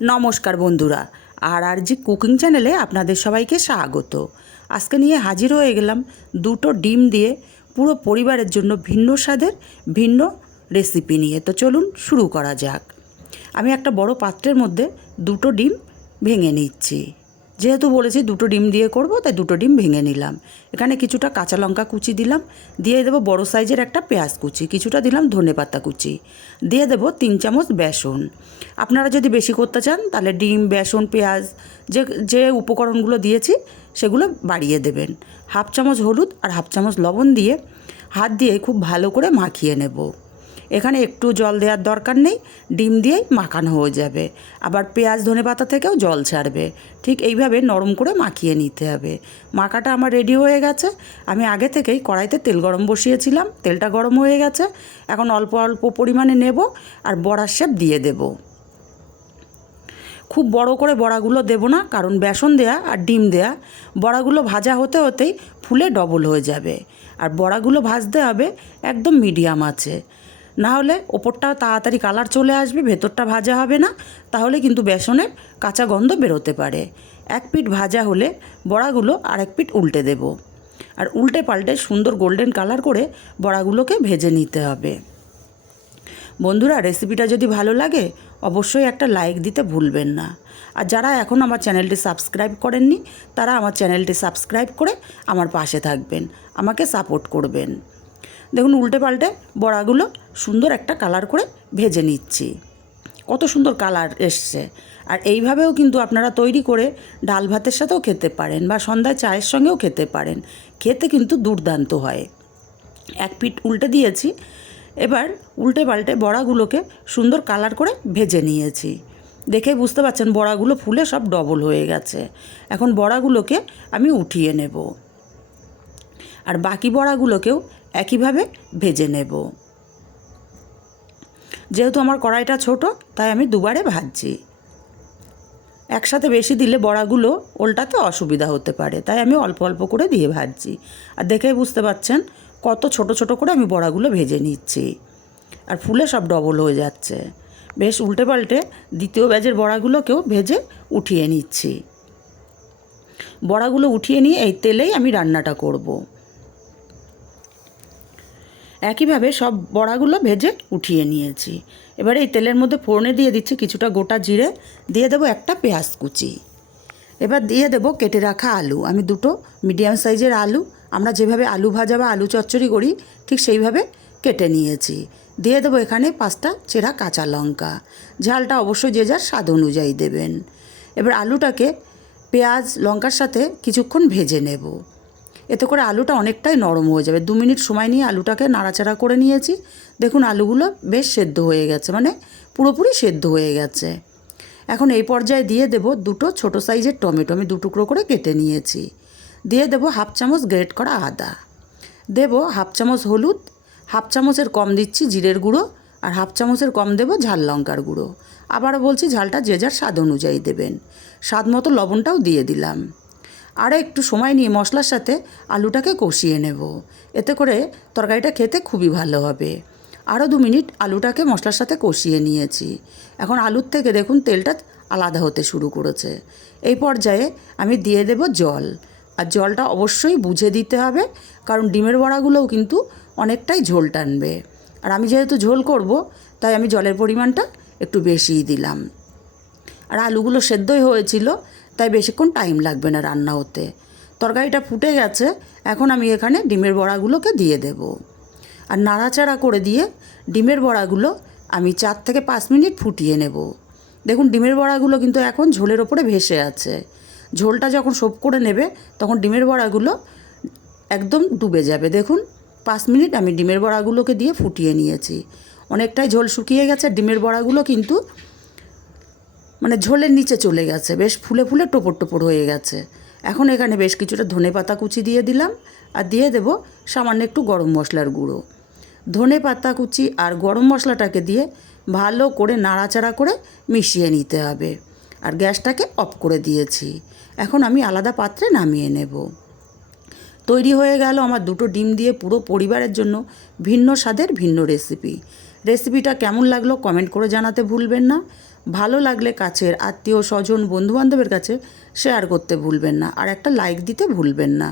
নমস্কার বন্ধুরা, আর জি কুকিং চ্যানেলে আপনাদের সবাইকে স্বাগত। আজকে নিয়ে হাজির হয়ে গেলাম দুটো ডিম দিয়ে পুরো পরিবারের জন্য ভিন্ন স্বাদের ভিন্ন রেসিপি নিয়ে। তো চলুন শুরু করা যাক। আমি একটা বড় পাত্রের মধ্যে দুটো ডিম ভেঙে নিচ্ছি। যেহেতু বলেছি দুটো ডিম দিয়ে করব, তাই দুটো ডিম ভেঙে নিলাম। এখানে কিছুটা কাঁচা লঙ্কা কুচি দিলাম, দিয়ে দেবো বড় সাইজের একটা পেঁয়াজ কুচি, কিছুটা দিলাম ধনেপাতা কুচি, দিয়ে দেবো 3 চামচ বেসন। আপনারা যদি বেশি করতে চান তাহলে ডিম, বেসন, পেঁয়াজ যে যে উপকরণগুলো দিয়েছি সেগুলো বাড়িয়ে দেবেন। হাফ চামচ হলুদ আর হাফ চামচ লবণ দিয়ে হাত দিয়ে খুব ভালো করে মাখিয়ে নেব। এখানে একটু জল দেওয়ার দরকার নেই, ডিম দিয়েই মাখানো হয়ে যাবে। আবার পেঁয়াজ ধনেপাতা থেকেও জল ছাড়বে। ঠিক এইভাবে নরম করে মাখিয়ে নিতে হবে। মাখাটা আমার রেডি হয়ে গেছে। আমি আগে থেকেই কড়াইতে তেল গরম বসিয়েছিলাম, তেলটা গরম হয়ে গেছে। এখন অল্প অল্প পরিমাণে নেব আর বড়ার শেপ দিয়ে দেব। খুব বড় করে বড়াগুলো দেব না, কারণ বেসন দেয়া আর ডিম দেয়া বড়াগুলো ভাজা হতে হতেই ফুলে ডবল হয়ে যাবে। আর বড়াগুলো ভাজতে হবে একদম মিডিয়াম আছে, না হলে ওপরটা তাড়াতাড়ি কালার চলে আসবে, ভেতরটা ভাজা হবে না, তাহলে কিন্তু বেসনের কাঁচা গন্ধ বেরোতে পারে। এক পিঠ ভাজা হলে বড়াগুলো আর এক পিঠ উল্টে দেব। আর উল্টে পাল্টে সুন্দর গোল্ডেন কালার করে বড়াগুলোকে ভেজে নিতে হবে। বন্ধুরা, রেসিপিটা যদি ভালো লাগে অবশ্যই একটা লাইক দিতে ভুলবেন না। আর যারা এখন আমার চ্যানেলটি সাবস্ক্রাইব করেননি তারা আমার চ্যানেলটি সাবস্ক্রাইব করে আমার পাশে থাকবেন, আমাকে সাপোর্ট করবেন। দেখুন উল্টে পাল্টে বড়াগুলো সুন্দর একটা কালার করে ভেজে নিচ্ছি। কত সুন্দর কালার এসছে। আর এইভাবেও কিন্তু আপনারা তৈরি করে ডাল ভাতের সাথেও খেতে পারেন বা সন্ধ্যায় চায়ের সঙ্গেও খেতে পারেন। খেতে কিন্তু দুর্দান্ত হয়। এক পিঠ উল্টে দিয়েছি, এবার উল্টে পাল্টে বড়াগুলোকে সুন্দর কালার করে ভেজে নিয়েছি। দেখে বুঝতে পারছেন বড়াগুলো ফুলে সব ডবল হয়ে গেছে। এখন বড়াগুলোকে আমি উঠিয়ে নেব আর বাকি বড়াগুলোকেও একইভাবে ভেজে নেব। যেহেতু আমার কড়াইটা ছোট তাই আমি দুবারে ভাজছি। একসাথে বেশি দিলে বড়াগুলো ওল্টাতে অসুবিধা হতে পারে, তাই আমি অল্প অল্প করে দিয়ে ভাজছি। আর দেখেই বুঝতে পারছেন কত ছোট ছোট করে আমি বড়াগুলো ভেজে নিচ্ছি। আর ফুলে সব ডবল হয়ে যাচ্ছে। বেশ উল্টে পাল্টে দ্বিতীয় ব্যাচের বড়াগুলোকেও ভেজে উঠিয়ে নিচ্ছি। বড়াগুলো উঠিয়ে নিয়ে এই তেলেই আমি রান্নাটা করব। একইভাবে সব বড়াগুলো ভেজে উঠিয়ে নিয়েছি। এবারে এই তেলের মধ্যে ফোড়নে দিয়ে দিচ্ছি কিছুটা গোটা জিরে, দিয়ে দেবো একটা পেঁয়াজ কুচি। এবার দিয়ে দেবো কেটে রাখা আলু। আমি দুটো মিডিয়াম সাইজের আলু, আমরা যেভাবে আলু ভাজা বা আলু চচ্চড়ি করি ঠিক সেইভাবে কেটে নিয়েছি। দিয়ে দেবো এখানে 5টা চেরা কাঁচা লঙ্কা। ঝালটা অবশ্যই যে যার স্বাদ অনুযায়ী দেবেন। এবার আলুটাকে পেঁয়াজ লঙ্কার সাথে কিছুক্ষণ ভেজে নেব। এতে করে আলুটা অনেকটাই নরম হয়ে যাবে। 2 মিনিট সময় নিয়ে আলুটাকে নাড়াচাড়া করে নিয়েছি। দেখুন আলুগুলো বেশ সেদ্ধ হয়ে গেছে, মানে পুরোপুরি সেদ্ধ হয়ে গেছে। এখন এই পর্যায়ে দিয়ে দেব দুটো ছোট সাইজের টমেটো, আমি 2 টুকরো করে কেটে নিয়েছি। দিয়ে দেব হাফ চামচ গ্রেট করা আদা, দেব হাফ চামচ হলুদ, হাফ চামচের কম দিচ্ছি জিরের গুঁড়ো, আর হাফ চামচের কম দেব ঝাল লঙ্কার গুঁড়ো। আবারও বলছি ঝালটা যে যার স্বাদ অনুযায়ী দেবেন। স্বাদ মতো লবণটাও দিয়ে দিলাম। আরও একটু সময় নিয়ে মশলার সাথে আলুটাকে কষিয়ে নেব। এতে করে তরকারিটা খেতে খুবই ভালো হবে। আরও 2 মিনিট আলুটাকে মশলার সাথে কষিয়ে নিয়েছি। এখন আলুর থেকে দেখুন তেলটা আলাদা হতে শুরু করেছে। এই পর্যায়ে আমি দিয়ে দেব জল। আর জলটা অবশ্যই বুঝে দিতে হবে, কারণ ডিমের বড়াগুলোও কিন্তু অনেকটাই ঝোল টানবে। আর আমি যেহেতু ঝোল করব তাই আমি জলের পরিমাণটা একটু বেশিই দিলাম। আর আলুগুলো সেদ্ধই হয়েছিল, তাই বেশিক্ষণ টাইম লাগবে না রান্না হতে। তরকারিটা ফুটে গেছে। এখন আমি এখানে ডিমের বড়াগুলোকে দিয়ে দেব আর নাড়াচাড়া করে দিয়ে ডিমের বড়াগুলো আমি 4 থেকে 5 মিনিট ফুটিয়ে নেব। দেখুন ডিমের বড়াগুলো কিন্তু এখন ঝোলের ওপরে ভেসে আছে। ঝোলটা যখন শোপ করে নেবে তখন ডিমের বড়াগুলো একদম ডুবে যাবে। দেখুন 5 মিনিট আমি ডিমের বড়াগুলোকে দিয়ে ফুটিয়ে নিয়েছি। অনেকটাই ঝোল শুকিয়ে গেছে। ডিমের বড়াগুলো কিন্তু মানে ঝোলের নিচে চলে গেছে, বেশ ফুলে ফুলে টোপর টোপর হয়ে গেছে। এখন এখানে বেশ কিছুটা ধনেপাতা কুচি দিয়ে দিলাম আর দিয়ে দেব সামান্য একটু গরম মশলার গুঁড়ো। ধনেপাতা কুচি আর গরম মশলাটাকে দিয়ে ভালো করে নাড়াচাড়া করে মিশিয়ে নিতে হবে। আর গ্যাসটাকে অফ করে দিয়েছি। এখন আমি আলাদা পাত্রে নামিয়ে নেব। তৈরি হয়ে গেল আমার দুটো ডিম দিয়ে পুরো পরিবারের জন্য ভিন্ন স্বাদের ভিন্ন রেসিপি। রেসিপিটা কেমন লাগলো কমেন্ট করে জানাতে ভুলবেন না। ভালো লাগলে কাছের আত্মীয় স্বজন বন্ধুবান্ধবের কাছে শেয়ার করতে ভুলবেন না, আর একটা লাইক দিতে ভুলবেন না।